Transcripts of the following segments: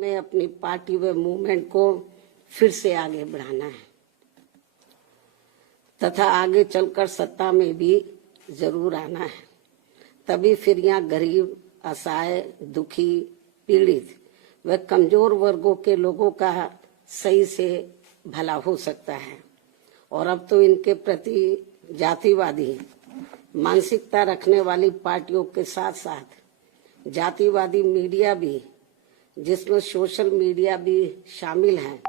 में अपनी पार्टी व मूवमेंट को फिर से आगे बढ़ाना है तथा आगे चलकर सत्ता में भी जरूर आना है। तभी फिर यहाँ गरीब, असहाय, दुखी, पीड़ित व कमजोर वर्गों के लोगों का सही से भला हो सकता है। और अब तो इनके प्रति जातिवादी मानसिकता रखने वाली पार्टियों के साथ साथ जातिवादी मीडिया भी, जिसमें सोशल मीडिया भी शामिल है,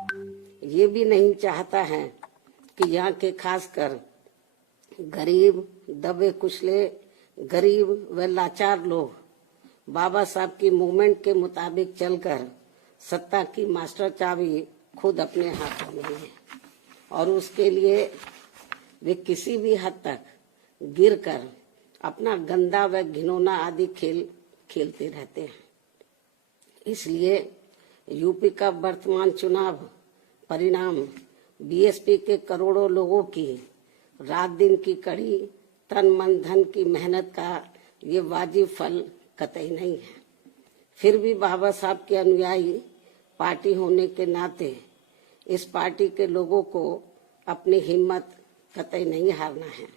ये भी नहीं चाहता है कि यहाँ के खासकर गरीब, दबे कुचले, गरीब व लाचार लोग बाबा साहब की मूवमेंट के मुताबिक चलकर सत्ता की मास्टर चाबी खुद अपने हाथों में है और उसके लिए वे किसी भी हद तक गिरकर अपना गंदा व घिनौना आदि खेल खेलते रहते हैं। इसलिए यूपी का वर्तमान चुनाव परिणाम बीएसपी के करोड़ों लोगों की रात दिन की कड़ी तन मन धन की मेहनत का ये वाजिब फल कतई नहीं है। फिर भी बाबा साहब के अनुयायी पार्टी होने के नाते इस पार्टी के लोगों को अपनी हिम्मत कतई नहीं हारना है,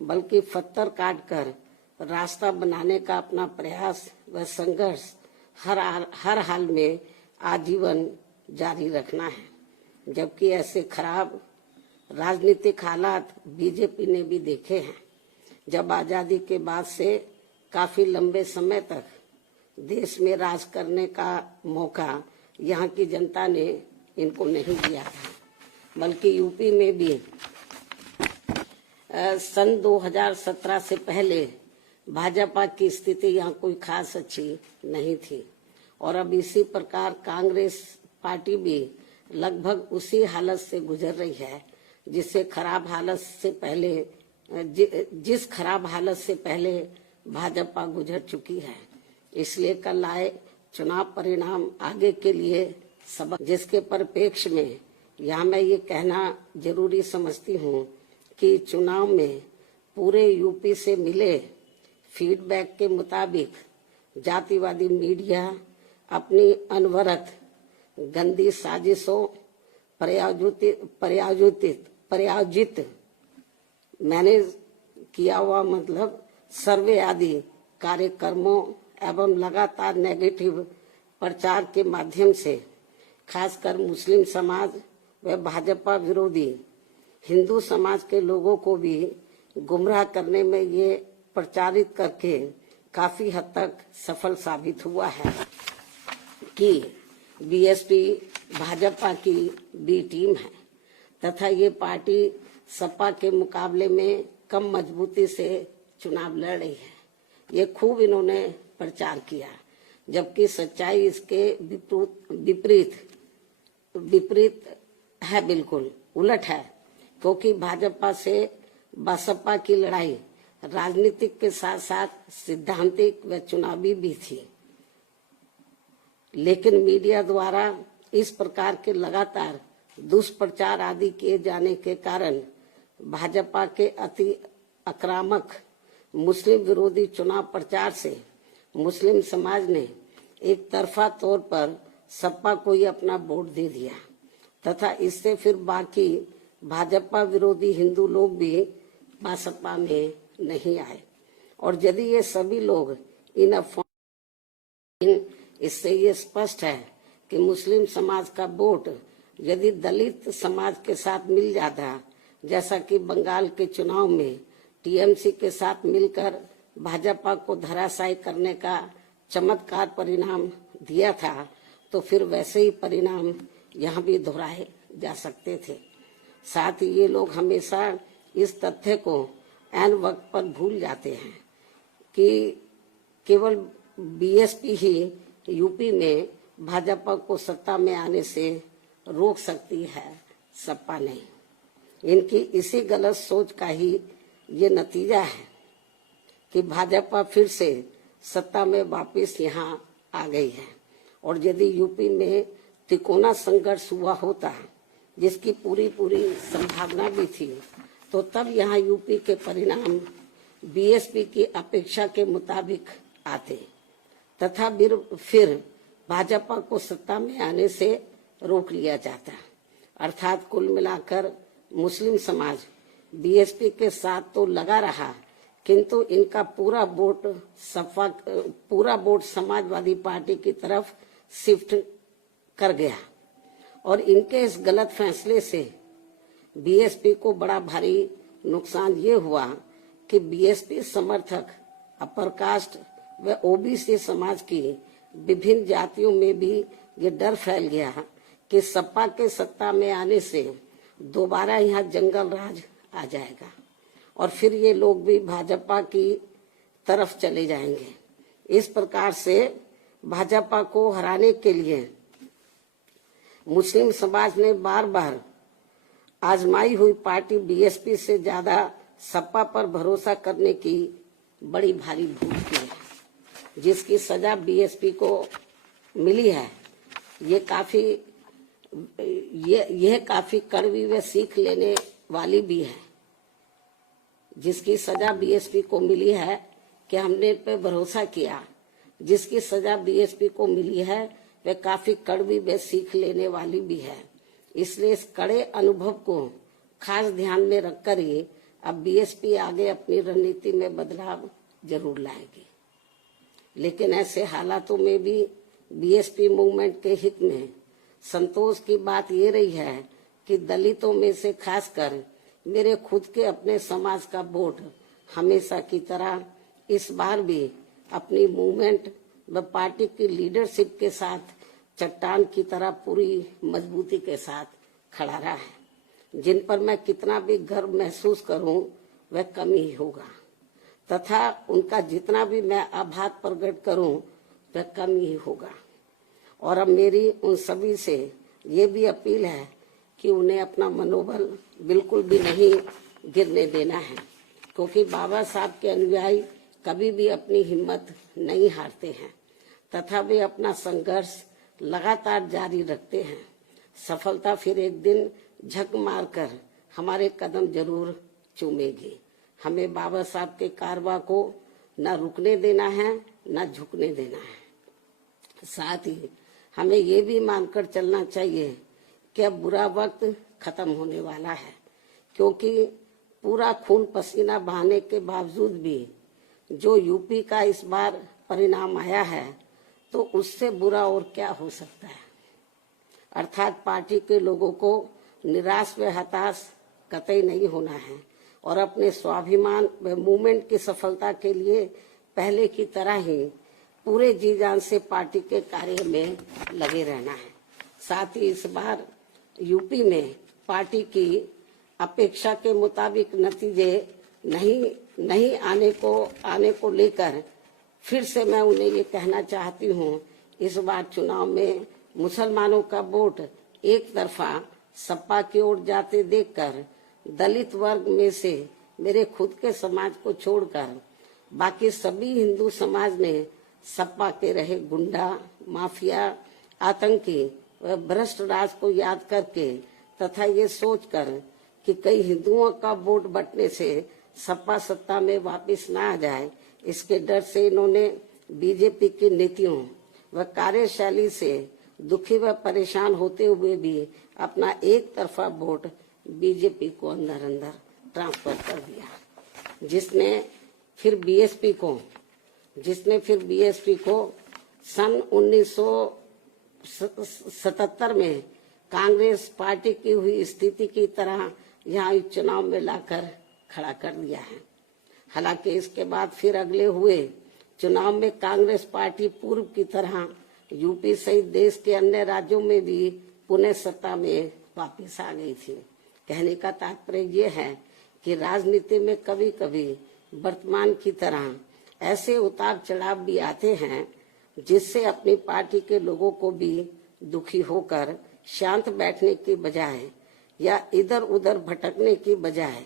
बल्कि पत्थर काट कर रास्ता बनाने का अपना प्रयास व संघर्ष हर हाल में आजीवन जारी रखना है। जबकि ऐसे खराब राजनीतिक हालात बीजेपी ने भी देखे हैं, जब आजादी के बाद से काफी लंबे समय तक देश में राज करने का मौका यहाँ की जनता ने इनको नहीं दिया था, बल्कि यूपी में भी सन 2017 से पहले भाजपा की स्थिति यहाँ कोई खास अच्छी नहीं थी। और अब इसी प्रकार कांग्रेस पार्टी भी लगभग उसी हालत से गुजर रही है जिस खराब हालत से पहले भाजपा गुजर चुकी है। इसलिए कल आए चुनाव परिणाम आगे के लिए सबक, जिसके परिप्रेक्ष्य में यहाँ मैं ये कहना जरूरी समझती हूँ कि चुनाव में पूरे यूपी से मिले फीडबैक के मुताबिक जातिवादी मीडिया अपनी अनवरत गंदी साजिशों, प्रायोजित मैनेज किया हुआ सर्वे आदि कार्यक्रमों एवं लगातार नेगेटिव प्रचार के माध्यम से खासकर मुस्लिम समाज व भाजपा विरोधी हिंदू समाज के लोगों को भी गुमराह करने में ये प्रचारित करके काफी हद तक सफल साबित हुआ है कि बीएसपी भाजपा की बी टीम है तथा ये पार्टी सपा के मुकाबले में कम मजबूती से चुनाव लड़ रही है। ये खूब इन्होंने प्रचार किया, जबकि सच्चाई इसके विपरीत है, बिल्कुल उलट है। क्योंकि भाजपा से बसपा की लड़ाई राजनीतिक के साथ साथ सिद्धांतिक व चुनावी भी थी, लेकिन मीडिया द्वारा इस प्रकार के लगातार दुष्प्रचार आदि किए जाने के कारण भाजपा के अति आक्रामक मुस्लिम विरोधी चुनाव प्रचार से मुस्लिम समाज ने एक तरफा तौर पर सपा को ही अपना वोट दे दिया तथा इससे फिर बाकी भाजपा विरोधी हिंदू लोग भी बसपा में नहीं आए। और यदि ये सभी लोग इससे ये स्पष्ट है कि मुस्लिम समाज का वोट यदि दलित समाज के साथ मिल जाता, जैसा कि बंगाल के चुनाव में टीएमसी के साथ मिलकर भाजपा को धराशायी करने का चमत्कार परिणाम दिया था, तो फिर वैसे ही परिणाम यहाँ भी दोहराए जा सकते थे। साथ ही ये लोग हमेशा इस तथ्य को ऐन वक्त पर भूल जाते हैं कि केवल बीएसपी ही यूपी में भाजपा को सत्ता में आने से रोक सकती है, सपा नहीं। इनकी इसी गलत सोच का ही ये नतीजा है कि भाजपा फिर से सत्ता में वापस यहाँ आ गई है। और यदि यूपी में तिकोना संघर्ष हुआ होता, जिसकी पूरी संभावना भी थी, तो तब यहाँ यूपी के परिणाम बीएसपी की अपेक्षा के मुताबिक आते तथा फिर भाजपा को सत्ता में आने से रोक लिया जाता। अर्थात कुल मिलाकर मुस्लिम समाज बीएसपी के साथ तो लगा रहा, किंतु इनका पूरा वोट समाजवादी पार्टी की तरफ शिफ्ट कर गया और इनके इस गलत फैसले से बीएसपी को बड़ा भारी नुकसान ये हुआ कि बीएसपी समर्थक अपर कास्ट व ओबीसी समाज की विभिन्न जातियों में भी ये डर फैल गया कि सपा के सत्ता में आने से दोबारा यहाँ जंगल राज आ जाएगा और फिर ये लोग भी भाजपा की तरफ चले जाएंगे। इस प्रकार से भाजपा को हराने के लिए मुस्लिम समाज ने बार बार आजमाई हुई पार्टी बीएसपी से ज्यादा सपा पर भरोसा करने की बड़ी भारी भूल की है, जिसकी सजा बीएसपी को मिली है। यह काफी कड़वी व सीख लेने वाली भी है। जिसकी सजा बीएसपी को मिली है कि हमने पे भरोसा किया, जिसकी सजा बीएसपी को मिली है वह काफी कड़वी व सीख लेने वाली भी है। इसलिए इस कड़े अनुभव को खास ध्यान में रखकर ही अब बीएसपी आगे अपनी रणनीति में बदलाव जरूर लाएगी। लेकिन ऐसे हालातों में भी बीएसपी मूवमेंट के हित में संतोष की बात ये रही है कि दलितों में से खासकर मेरे खुद के अपने समाज का वोट हमेशा की तरह इस बार भी अपनी मूवमेंट व पार्टी की लीडरशिप के साथ चट्टान की तरह पूरी मजबूती के साथ खड़ा रहा है। जिन पर मैं कितना भी गर्व महसूस करूं वह कम ही होगा, तथा उनका जितना भी मैं आभार प्रकट करूं वह कम ही होगा। और अब मेरी उन सभी से ये भी अपील है कि उन्हें अपना मनोबल बिल्कुल भी नहीं गिरने देना है, क्योंकि बाबा साहब के अनुयायी कभी भी अपनी हिम्मत नहीं हारते हैं तथा वे अपना संघर्ष लगातार जारी रखते हैं। सफलता फिर एक दिन झक मारकर हमारे कदम जरूर चूमेगी। हमें बाबा साहब के कारवां को न रुकने देना है न झुकने देना है। साथ ही हमें ये भी मानकर चलना चाहिए कि अब बुरा वक्त खत्म होने वाला है, क्योंकि पूरा खून पसीना बहाने के बावजूद भी जो यूपी का इस बार परिणाम आया है तो उससे बुरा और क्या हो सकता है। अर्थात पार्टी के लोगों को निराश व हताश कतई नहीं होना है और अपने स्वाभिमान व मूवमेंट की सफलता के लिए पहले की तरह ही पूरे जी जान से पार्टी के कार्य में लगे रहना है। साथ ही इस बार यूपी में पार्टी की अपेक्षा के मुताबिक नतीजे नहीं आने को लेकर फिर से मैं उन्हें ये कहना चाहती हूँ, इस बार चुनाव में मुसलमानों का वोट एक तरफा सपा की ओर जाते देखकर दलित वर्ग में से मेरे खुद के समाज को छोड़कर बाकी सभी हिंदू समाज ने सपा के रहे गुंडा, माफिया, आतंकी व भ्रष्ट राज को याद करके तथा ये सोचकर कि कई हिंदुओं का वोट बंटने से सपा सत्ता में वापस न आ जाए, इसके डर से इन्होंने बीजेपी की नीतियों व कार्यशैली से दुखी व परेशान होते हुए भी अपना एक तरफा वोट बीजेपी को अंदर ट्रांसफर कर दिया, जिसने फिर बीएसपी को सन 1977 में कांग्रेस पार्टी की हुई स्थिति की तरह यहाँ चुनाव में लाकर खड़ा कर दिया है। हालांकि इसके बाद फिर अगले हुए चुनाव में कांग्रेस पार्टी पूर्व की तरह यूपी सहित देश के अन्य राज्यों में भी पुनः सत्ता में वापस आ गई थी। कहने का तात्पर्य ये है कि राजनीति में कभी कभी वर्तमान की तरह ऐसे उतार चढ़ाव भी आते हैं जिससे अपनी पार्टी के लोगों को भी दुखी होकर शांत बैठने की बजाय या इधर उधर भटकने की बजाय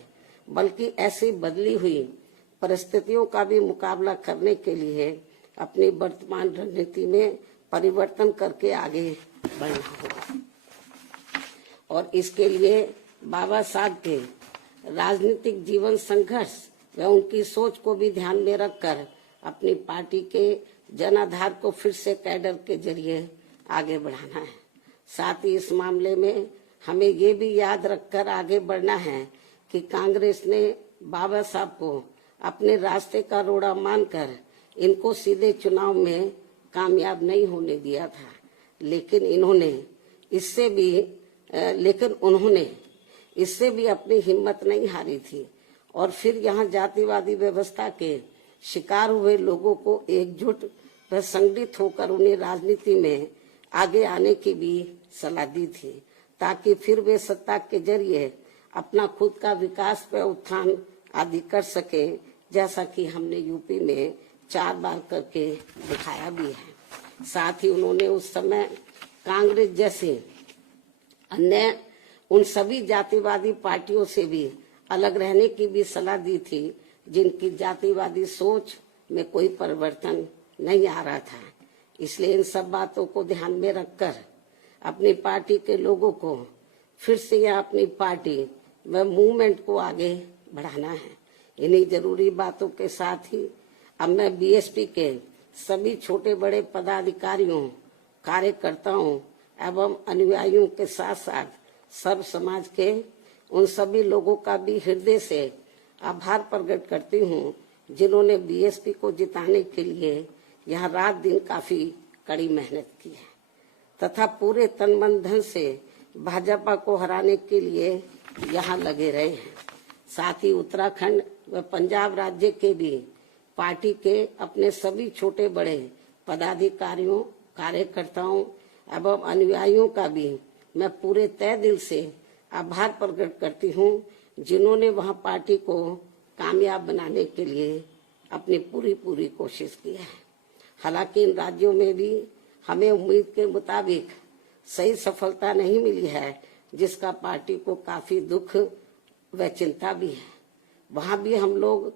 बल्कि ऐसी बदली हुई परिस्थितियों का भी मुकाबला करने के लिए अपनी वर्तमान रणनीति में परिवर्तन करके आगे बढ़ना होगा। और इसके लिए बाबा साहब के राजनीतिक जीवन संघर्ष व उनकी सोच को भी ध्यान में रखकर अपनी पार्टी के जनाधार को फिर से कैडर के जरिए आगे बढ़ाना है। साथ ही इस मामले में हमें ये भी याद रखकर आगे बढ़ना है कि कांग्रेस ने बाबा साहब को अपने रास्ते का रोड़ा मानकर इनको सीधे चुनाव में कामयाब नहीं होने दिया था, लेकिन उन्होंने इससे भी अपनी हिम्मत नहीं हारी थी और फिर यहाँ जातिवादी व्यवस्था के शिकार हुए लोगों को एकजुट व संगठित होकर उन्हें राजनीति में आगे आने की भी सलाह दी थी, ताकि फिर वे सत्ता के जरिए अपना खुद का विकास व उत्थान आदि कर सके, जैसा कि हमने यूपी में 4 बार करके दिखाया भी है। साथ ही उन्होंने उस समय कांग्रेस जैसे अन्य उन सभी जातिवादी पार्टियों से भी अलग रहने की भी सलाह दी थी, जिनकी जातिवादी सोच में कोई परिवर्तन नहीं आ रहा था। इसलिए इन सब बातों को ध्यान में रखकर अपनी पार्टी के लोगों को फिर से या अपनी पार्टी व मूवमेंट को आगे बढ़ाना है। इन्हीं जरूरी बातों के साथ ही अब मैं बीएसपी के सभी छोटे बड़े पदाधिकारियों, कार्यकर्ताओं एवं अनुयायियों के साथ साथ सर्व समाज के उन सभी लोगों का भी हृदय से आभार प्रकट करती हूँ, जिन्होंने बीएसपी को जिताने के लिए यहाँ रात दिन काफी कड़ी मेहनत की है तथा पूरे तन मन धन से भाजपा को हराने के लिए यहाँ लगे रहे हैं। साथ ही उत्तराखंड व पंजाब राज्य के भी पार्टी के अपने सभी छोटे बड़े पदाधिकारियों, कार्यकर्ताओं एवं अनुयायियों का भी मैं पूरे तय दिल से आभार प्रकट करती हूँ, जिन्होंने वहाँ पार्टी को कामयाब बनाने के लिए अपनी पूरी कोशिश की है। हालांकि इन राज्यों में भी हमें उम्मीद के मुताबिक सही सफलता नहीं मिली है, जिसका पार्टी को काफी दुख व चिंता भी है। वहाँ भी हम लोग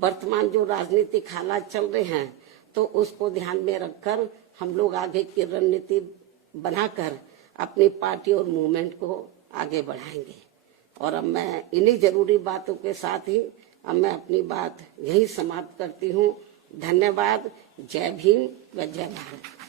वर्तमान जो राजनीतिक हालात चल रहे हैं, तो उसको ध्यान में रखकर हम लोग आगे की रणनीति बनाकर अपनी पार्टी और मूवमेंट को आगे बढ़ाएंगे। और अब मैं इन्हीं जरूरी बातों के साथ ही अब मैं अपनी बात यही समाप्त करती हूँ। धन्यवाद। जय भीम व जय भारत।